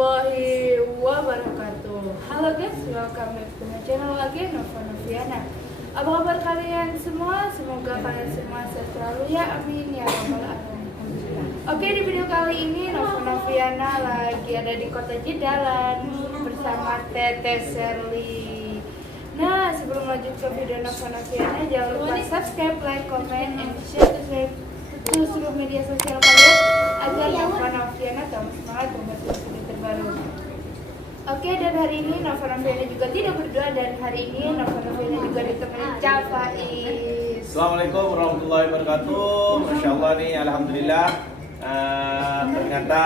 warahmatullahi wabarakatuh. Halo guys, welcome back to my channel lagi, Nova Noviana. Apa kabar kalian semua? Semoga kalian semua sehat selalu ya, amin ya rabbal alamin. Oke, di video kali ini Nova Noviana lagi ada di kota Jedalan bersama Tete Sherly. Nah, sebelum lanjut ke video Nova Noviana, jangan lupa subscribe, like, comment, and share to seluruh media sosial kalian agar Nova Noviana tambah semangat membuat video terbaru. Oke, dan hari ini Nova Noviana juga tidak berdua, dan hari ini Nova Noviana juga ditemani Cak Faiz. Assalamualaikum warahmatullahi wabarakatuh. Masya Allah nih, alhamdulillah. Ternyata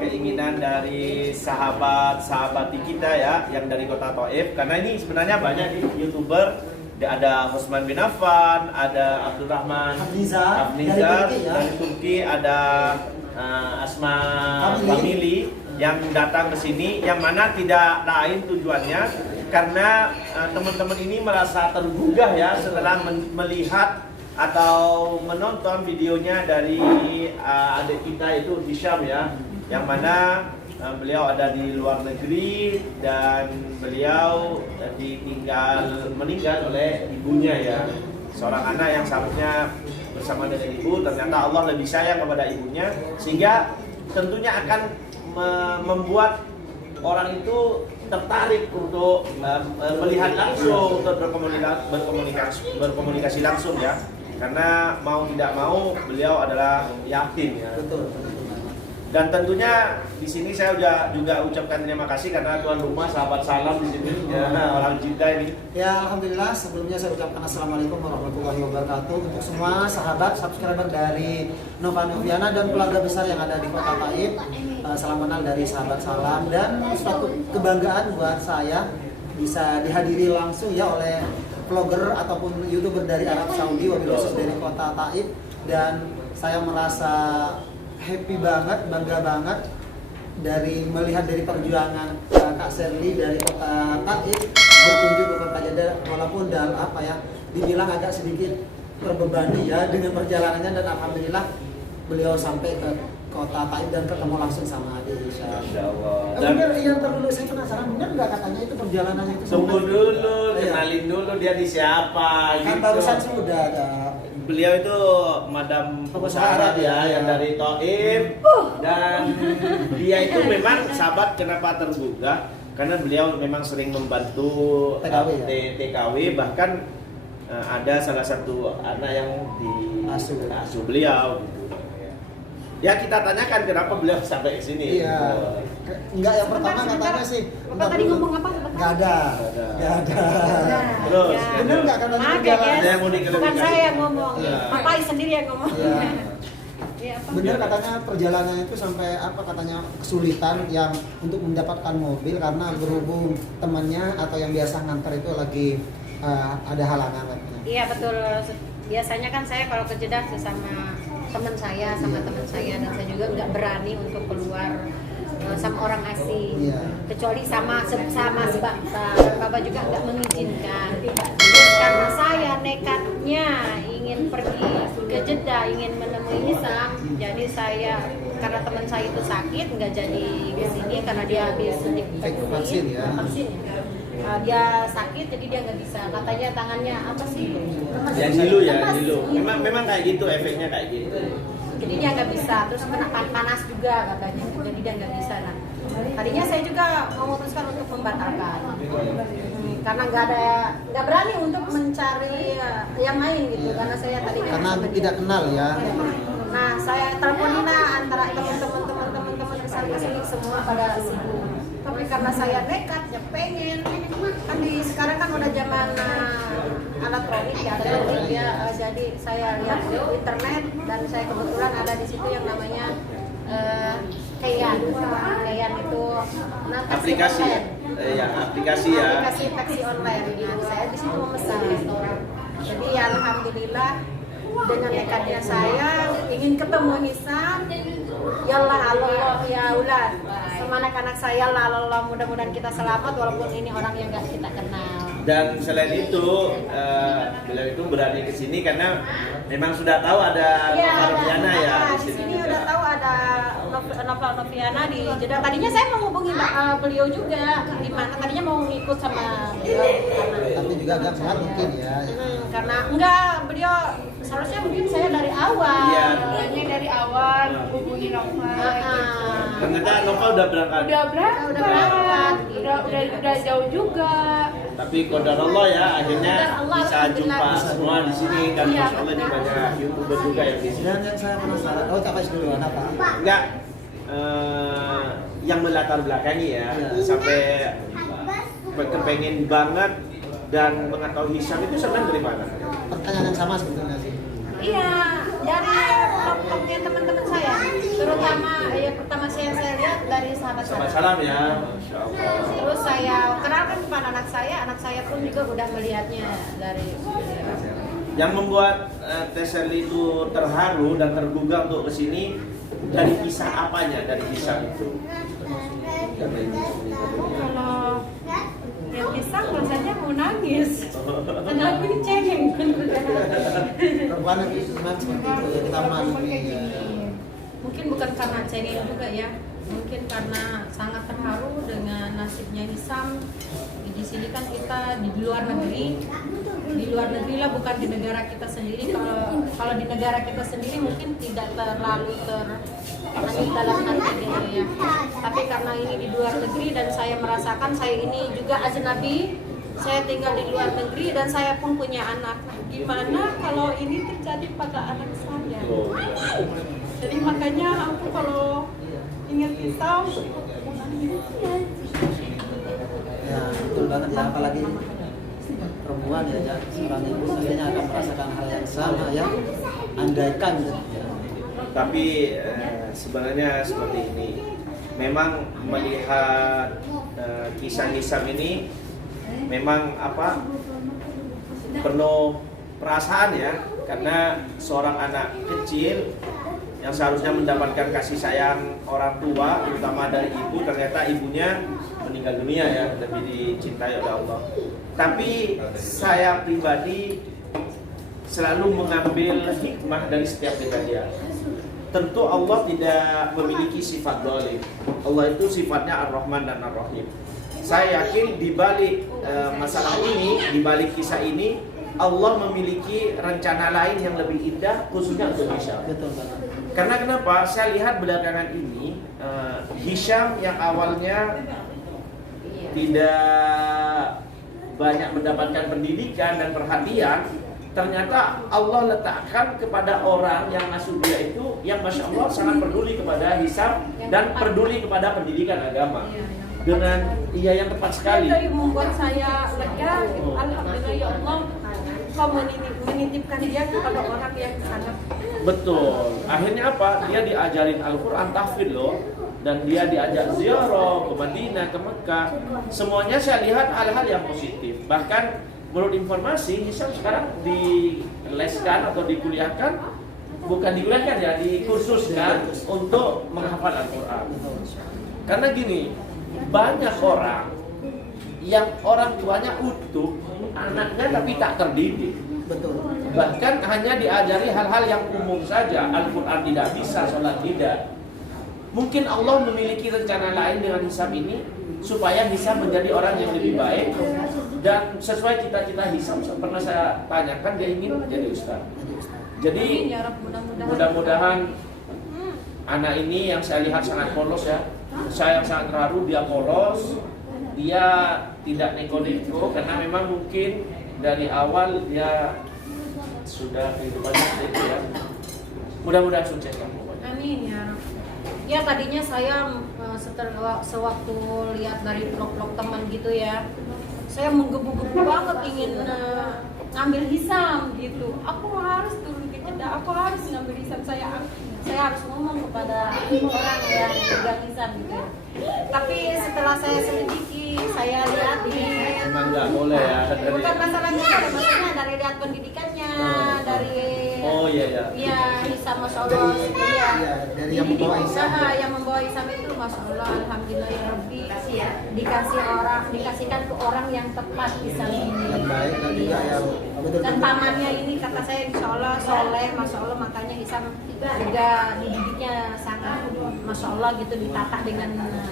keinginan dari sahabat-sahabat kita ya, yang dari kota Thaif. Karena ini sebenarnya banyak nih YouTuber. Ada Osman bin Affan, ada Abdurrahman Hafnizar dari Turki, ada Asma Family yang datang ke sini, yang mana tidak lain tujuannya karena teman-teman ini merasa tergugah ya setelah melihat atau menonton videonya dari adik kita itu Hisham ya, yang mana beliau ada di luar negeri dan beliau meninggal oleh ibunya ya, seorang anak yang seharusnya bersama dengan ibu. Ternyata Allah lebih sayang kepada ibunya, sehingga tentunya akan membuat orang itu tertarik untuk melihat langsung, untuk berkomunikasi langsung ya, karena mau tidak mau beliau adalah yatim ya. Betul. Dan tentunya di sini saya juga ucapkan terima kasih karena tuan rumah sahabat salam di sini ya, orang Jeddah ini. Ya, alhamdulillah, sebelumnya saya ucapkan assalamualaikum warahmatullahi wabarakatuh untuk semua sahabat subscriber dari Nova Noviana dan keluarga besar yang ada di kota Thaif. Salam kenal dari sahabat salam, dan suatu kebanggaan buat saya bisa dihadiri langsung ya oleh vlogger ataupun YouTuber dari Arab Saudi, wabil khusus dari kota Thaif, dan saya merasa happy banget, bangga banget dari melihat dari perjuangan Kak Sherly dari kota Thaif berkunjung ke kota Jeddah, walaupun dalam apa ya, dibilang agak sedikit terbebani ya dengan perjalanannya, dan alhamdulillah beliau sampai ke kota Thaif dan ketemu langsung sama adik Isya. Bener, yang terdulu saya penasaran, bener nggak katanya itu perjalanannya itu? Tunggu dulu, kenalin dulu dia di siapa Kan gitu. barusan sudah ada. Beliau itu madam pengusaha ya, yang dari Thaif, dan dia itu memang sahabat kenapa tergugah karena beliau memang sering membantu TKW, ya? TKW, bahkan ada salah satu anak yang diasuh beliau gitu. Ya, kita tanyakan kenapa beliau sampai ke sini. Iya. Enggak, yang pertama katanya sih. Bapak tadi ngomong apa? Enggak ada. Terus Ya. Bener enggak katanya Maaf ya, perjalanan? guys. Saya mau diklarifikasi. Bukan saya yang ngomong, Iya. Bapak sendiri yang ngomong. Iya. Ya, apa? Bener katanya perjalanan itu sampai apa katanya kesulitan yang untuk mendapatkan mobil karena berhubung temannya atau yang biasa nganter itu lagi ada halangan katanya. Iya, betul. Biasanya kan saya kalau ke Jeddah sama teman saya, dan saya juga nggak berani untuk keluar sama orang asing, Iya. kecuali sama sebangsa. Bapak juga nggak mengizinkan. Karena saya nekatnya ingin pergi ke Jeddah, ingin menemui Isam, jadi saya karena teman saya itu sakit nggak jadi ke sini karena dia habis Vaksin ya. Dia sakit jadi dia nggak bisa, katanya tangannya apa sih? Ya nilu ya, Lemas. nilu. Memang kayak gitu, efeknya kayak gitu. Jadi dia nggak bisa, terus kena panas juga katanya, jadi dia nggak bisa. Nah, tadinya saya juga memutuskan untuk membatalkan karena nggak berani untuk mencari yang lain gitu, karena saya tadinya Karena sama dia. tidak kenal ya. Nah, saya teleponin antara teman-teman kesana kesini semua pada sibuk. Tapi karena saya nekat, ya pengen. Kan sekarang kan udah zaman elektronik ya, jadi saya lihat di internet dan saya kebetulan ada di situ yang namanya Kayan itu Aplikasi ya, aplikasi taksi online. Nah, saya di situ memesan. Jadi ya, alhamdulillah dengan nekatnya saya ingin ketemu Hisam. Ya Allah ya ulah sama anak-anak saya lah, Allah mudah-mudahan kita selamat walaupun ini orang yang nggak kita kenal. Dan selain itu, beliau itu berani ke sini karena memang sudah tahu ada Nova Noviana ya di Di sini sini juga. udah tahu ada Nova Noviana di Jeddah. Tadinya saya mau hubungi beliau juga, di mana tadinya mau ngikut sama beliau. Tapi juga agak berat mungkin ya. Karena enggak, beliau seharusnya mungkin saya dari awal. Iya. Mulainya dari awal hubungi Nova gitu. Ternyata Nova udah berangkat. Udah berangkat, udah jauh juga. Tapi qadarullah ya, akhirnya Qadarullah, bisa jumpa semua di sini dan Iya, masya Allah ini banyak youtuber juga yang di sini. Dan yang saya penasaran, Kak Faiz dulu apa? Enggak, yang melatar belakangi ya, sampai kepengen banget dan mengetahui Hisham itu sebenarnya dari mana? Pertanyaan yang sama sebetulnya sih. Iya, dari vlog-vlognya teman-teman saya, terutama ya pertama saya lihat dari sahabat Sama saya. salam ya, masya Allah. Terus saya kenalkan kepada anak saya pun juga udah melihatnya dari Yang membuat Teh Sherly itu terharu dan tergugah untuk kesini dari kisah apanya dari Hisham itu? kalau yang kisah rasanya mau nangis. Karena aku ini cengeng. Perempuan itu memang seperti itu ya, kita maklumi ya. Mungkin bukan karena cengeng juga ya, mungkin karena sangat terharu dengan nasibnya Hisham. Di sini kan kita di luar negeri lah, bukan di negara kita sendiri. Kalau di negara kita sendiri mungkin tidak terlalu terhanyut dalam hati gitu ya. Tapi karena ini di luar negeri dan saya merasakan saya ini juga ajnabi, saya tinggal di luar negeri dan saya pun punya anak. Nah, gimana kalau ini terjadi pada anak saya? Jadi makanya aku kalau ingat Hisham, Ya, betul banget ya, apalagi perempuan ya, seorang ibu nantinya akan merasakan hal yang sama ya. Andaikan ya. Tapi sebenarnya seperti ini. Memang melihat kisah Hisham ini memang penuh perasaan ya, karena seorang anak kecil yang seharusnya mendapatkan kasih sayang orang tua, terutama dari ibu, ternyata ibunya meninggal dunia ya, lebih dicintai oleh Allah. Tapi saya pribadi selalu mengambil hikmah dari setiap kejadian. Tentu Allah tidak memiliki sifat zalim. Allah itu sifatnya Ar-Rahman dan Ar-Rahim. Saya yakin di balik masalah ini, di balik kisah ini, Allah memiliki rencana lain yang lebih indah, khususnya untuk Hisham. Betul banget. Karena kenapa? Saya lihat belakangan ini Hisham yang awalnya tidak banyak mendapatkan pendidikan dan perhatian, ternyata Allah letakkan kepada orang yang ngasuh dia itu yang masya Allah sangat peduli kepada Hisham dan peduli kepada pendidikan agama. Dengan yang tepat sekali. itu yang membuat saya lega. Alhamdulillah ya Allah, kau menitipkan dia kepada orang yang sangat. Betul. Akhirnya apa? Dia diajarin Al-Quran tahfidz loh. Dan dia diajak ziarah ke Madinah, ke Mekah. Semuanya saya lihat hal-hal yang positif. Bahkan menurut informasi, Hisham sekarang dileskan atau dikuliahkan, bukan dikuliahkan ya, dikursuskan untuk menghafal Al-Quran. Karena gini, banyak orang yang orang tuanya utuh, anaknya tapi tak terdidik. Betul. Bahkan hanya diajari hal-hal yang umum saja. Al-Quran tidak bisa, sholat tidak. Mungkin Allah memiliki rencana lain dengan Hisham ini, supaya Hisham menjadi orang yang lebih baik. Dan sesuai cita-cita Hisham, pernah saya tanyakan, dia ingin jadi ustaz. Jadi mudah-mudahan anak ini yang saya lihat sangat polos ya. Saya sangat terharu, dia polos. Dia tidak neko-neko, karena memang mungkin dari awal dia sudah kehidupannya itu ya. Mudah-mudahan sukses kamu. Amin ya. Ya tadinya saya setelah sewaktu lihat dari vlog-vlog teman gitu ya, saya menggebu-gebu banget ingin ngambil Hisham gitu. Aku harus turun ke Jeddah, aku harus ngambil Hisham. Saya harus ngomong kepada orang yang pegang Hisham gitu. Tapi setelah saya selidiki, saya lihat ini Memang nggak boleh ya. bukan masalahnya, maksudnya dari lihat pendidikannya, dari ya. Oh iya ya. Iya, Hisam Masya Allah. Iya. Dari yang membawa Hisam. Yang membawa Hisam itu Masya Allah, Alhamdulillah ya Rabbi. Dikasihkan ke orang yang tepat Hisam ini. Yang baik dan juga yang Dan pamannya ini kata saya Insya Allah soleh, Masya Allah, makanya Hisam juga dididiknya sangat Masya Allah gitu, ditata dengan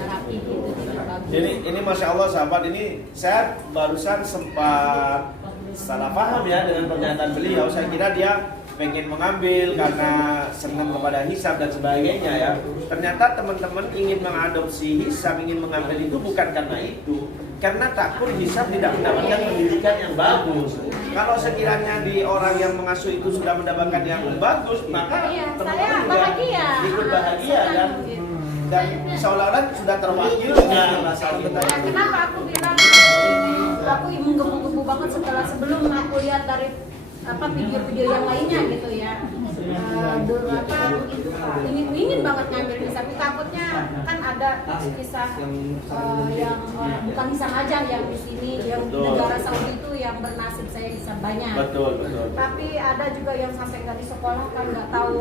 rapi gitu. Bagus. Ini Masya Allah sahabat, ini saya barusan sempat salah paham ya dengan pernyataan beliau. Saya kira dia pengen mengambil karena senang kepada Hisam dan sebagainya ya. Ternyata teman-teman ingin mengadopsi Hisam, ingin mengambil itu bukan karena itu, karena takut Hisam tidak mendapatkan pendidikan yang bagus. Kalau sekiranya di orang yang mengasuh itu sudah mendapatkan yang bagus, maka Iya, teman-teman saya juga bahagia. ikut bahagia kan. Dan seolah-olah sudah terwakil dengan masalah kita. Nah, kenapa aku bilang aku menggebu-gebu banget setelah sebelum aku lihat dari video-video yang lainnya gitu ya. Ingin banget ngambil Hisam, tapi takutnya kan ada kisah yang bukan Hisam aja yang di sini, yang di negara Saudi itu yang bernasib saya Hisam banyak. Betul. Tapi ada juga yang sampai nggak disekolahkan, nggak tahu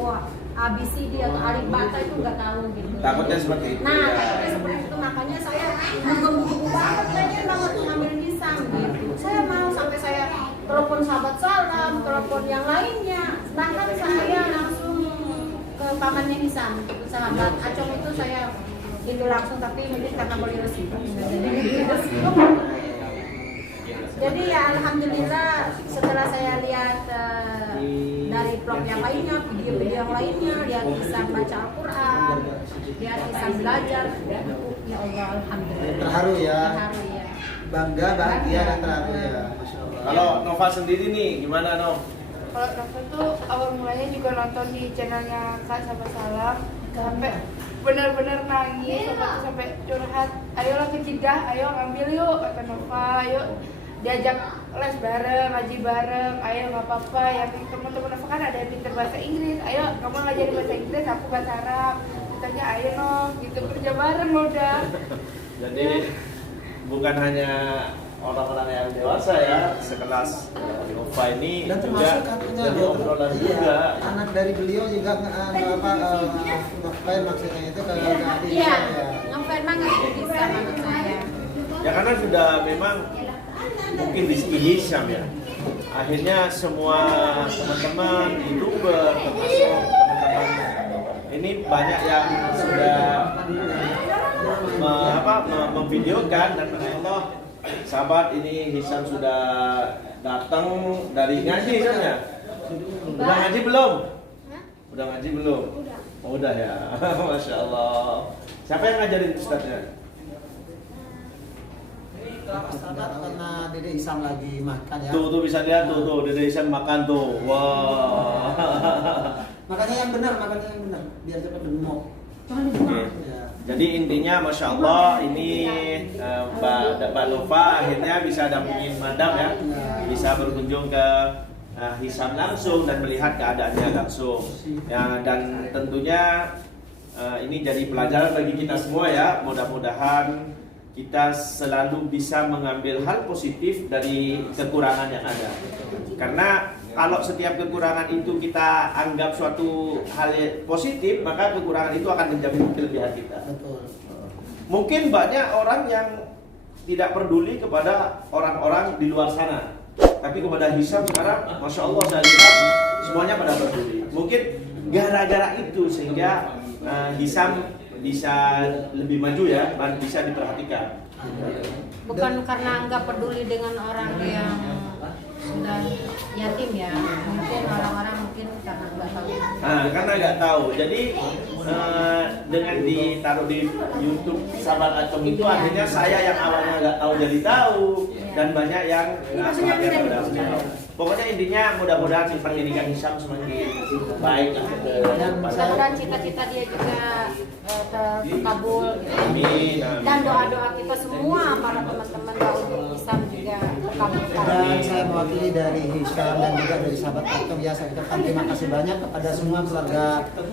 ABCD atau alif bata itu nggak tahu gitu. Takutnya seperti itu. Nah, ya. takutnya seperti itu, makanya saya menggebu-gebu banget, pengen banget mengambil Hisam gitu. Saya mau sampai saya telepon sahabat salam, telepon yang lainnya. Bahkan saya langsung ke pamannya Hisam, sahabat Acong itu saya itu langsung, tapi mungkin karena beli resiko. Jadi ya alhamdulillah setelah saya lihat dari vlog yang lainnya, video-video yang lainnya, lihat Hisam baca Al-Quran, lihat Hisam belajar, ya Allah alhamdulillah. Terharu ya. Terharu ya. Bangga, bahagia dan terharu ya. Masya Allah. Kalau Nova sendiri nih, gimana Nov? Kalau Nova tuh awal mulanya juga nonton di channelnya Kak Sahabat Salam, sampai benar-benar nangis, sampai curhat, ayolah ke Jeddah, ayo ngambil yuk, kata Nova, ayo diajak les bareng, ngaji bareng, ayo nggak apa-apa, yang teman-teman Nova kan ada yang pintar bahasa Inggris, ayo kamu ngajarin bahasa Inggris, aku bahasa Arab, katanya ayo Nov, gitu kerja bareng lo udah. Jadi bukan hanya orang-orang yang dewasa ya, sekelas Nova ini Dan juga termasuk katanya jadi obrolan juga. anak dari beliau juga ngapain maksudnya itu ke adik Iya, ya. ngefans banget Hisam anak saya. Ya karena sudah memang mungkin rezeki Hisam ya. Akhirnya semua teman-teman YouTuber termasuk teman-teman ini banyak yang sudah memvideokan, dan Allah sahabat ini Hisam sudah datang dari ngaji kan ya? Udah ngaji belum? Udah ngaji belum? Oh, udah ya. Masya Allah. Siapa yang ngajarin ustadznya? Karena Dede Hisam lagi makan ya. Tuh bisa lihat tuh Dede Hisam makan tuh. Wah. Makanya yang benar, biar cepat gemuk. Oke. Ya. Jadi intinya Masya Allah ini Mbak Nova akhirnya bisa dampingin madam ya, bisa berkunjung ke Hisam langsung dan melihat keadaannya langsung ya, dan tentunya ini jadi pelajaran bagi kita semua ya. Mudah-mudahan kita selalu bisa mengambil hal positif dari kekurangan yang ada, karena kalau setiap kekurangan itu kita anggap suatu hal positif, maka kekurangan itu akan menjamin kelebihan kita. Betul. Mungkin banyak orang yang tidak peduli kepada orang-orang di luar sana, tapi kepada Hisam sekarang, Masya Allah saya lihat semuanya pada peduli. Mungkin gara-gara itu sehingga Hisam bisa lebih maju ya, bisa diperhatikan. Bukan karena nggak peduli dengan orang yang sudah yatim ya, mungkin orang-orang mungkin karena nggak tahu. Karena nggak tahu, jadi dengan ditaruh di YouTube Sahabat Acong itu akhirnya saya yang awalnya nggak tahu jadi tahu, dan banyak yang perhatian pada beliau. Pokoknya intinya mudah-mudahan pendidikan Hisam semakin baik lah. Mudah-mudahan cita-cita dia juga terkabul. Amin. Dan doa-doa kita semua para teman-teman untuk Hisam juga juga terkabulkan. Dan saya mewakili dari Hisham dan juga dari sahabat Acung ya, saya ucapkan terima kasih banyak kepada semua keluarga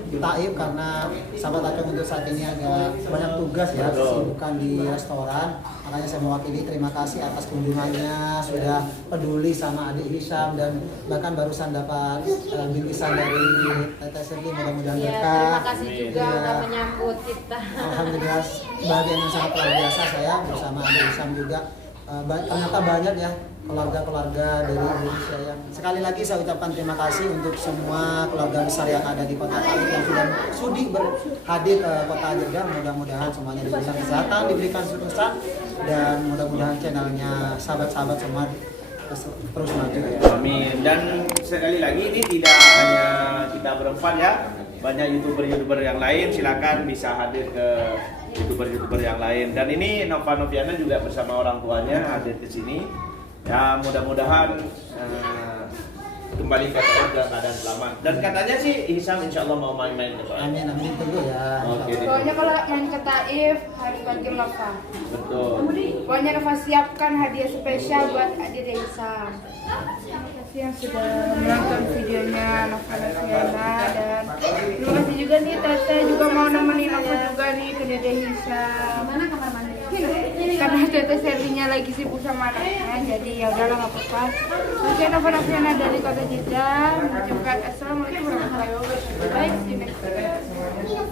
Taib karena sahabat Acung untuk saat ini agak banyak tugas ya, kesibukan di restoran. Makanya saya mewakili terima kasih atas kunjungannya, sudah peduli sama adik Hisham dan bahkan barusan dapat bingkisan dari Teteh Sergi, mudah-mudahan Ya, berkah. terima kasih juga Iya. udah menyambut kita. Alhamdulillah bahagian yang sangat luar biasa saya bersama adik Hisham juga. Ternyata banyak ya keluarga-keluarga dari Indonesia yang sekali lagi saya ucapkan terima kasih untuk semua keluarga besar yang ada di Kota Taib yang sudah sudi berhadir ke Kota Jeddah. Mudah-mudahan semuanya diberikan kesehatan, diberikan sukses dan mudah-mudahan channelnya sahabat-sahabat semua terus maju ya. Amin. Dan sekali lagi ini tidak hanya kita berempat ya, banyak youtuber yang lain. Silakan bisa hadir ke youtuber yang lain. Dan ini Nova Noviana juga bersama orang tuanya hadir ke sini. Ya mudah-mudahan kembali ke keadaan selamat. Dan katanya sih Hisham insya Allah mau main-main ke Taif. Amin amin tunggu ya. Oke. Pokoknya kalau main ke Taif harus panggil Nova. Betul. Pokoknya Nova siapkan hadiah spesial buat adik Hisham. Terima kasih yang sudah menonton videonya Nova Noviana, dan terima kasih juga nih Teteh juga mau nemenin aku juga nih ke Dede Hisham. Mana kamar mandi? Karena Teteh Serlinya lagi sibuk sama anaknya, jadi ya udahlah nggak apa-apa. Oke, Nova Noviana dari Kota Jeddah mengucapkan assalamualaikum warahmatullahi wabarakatuh. Bye, see you next time.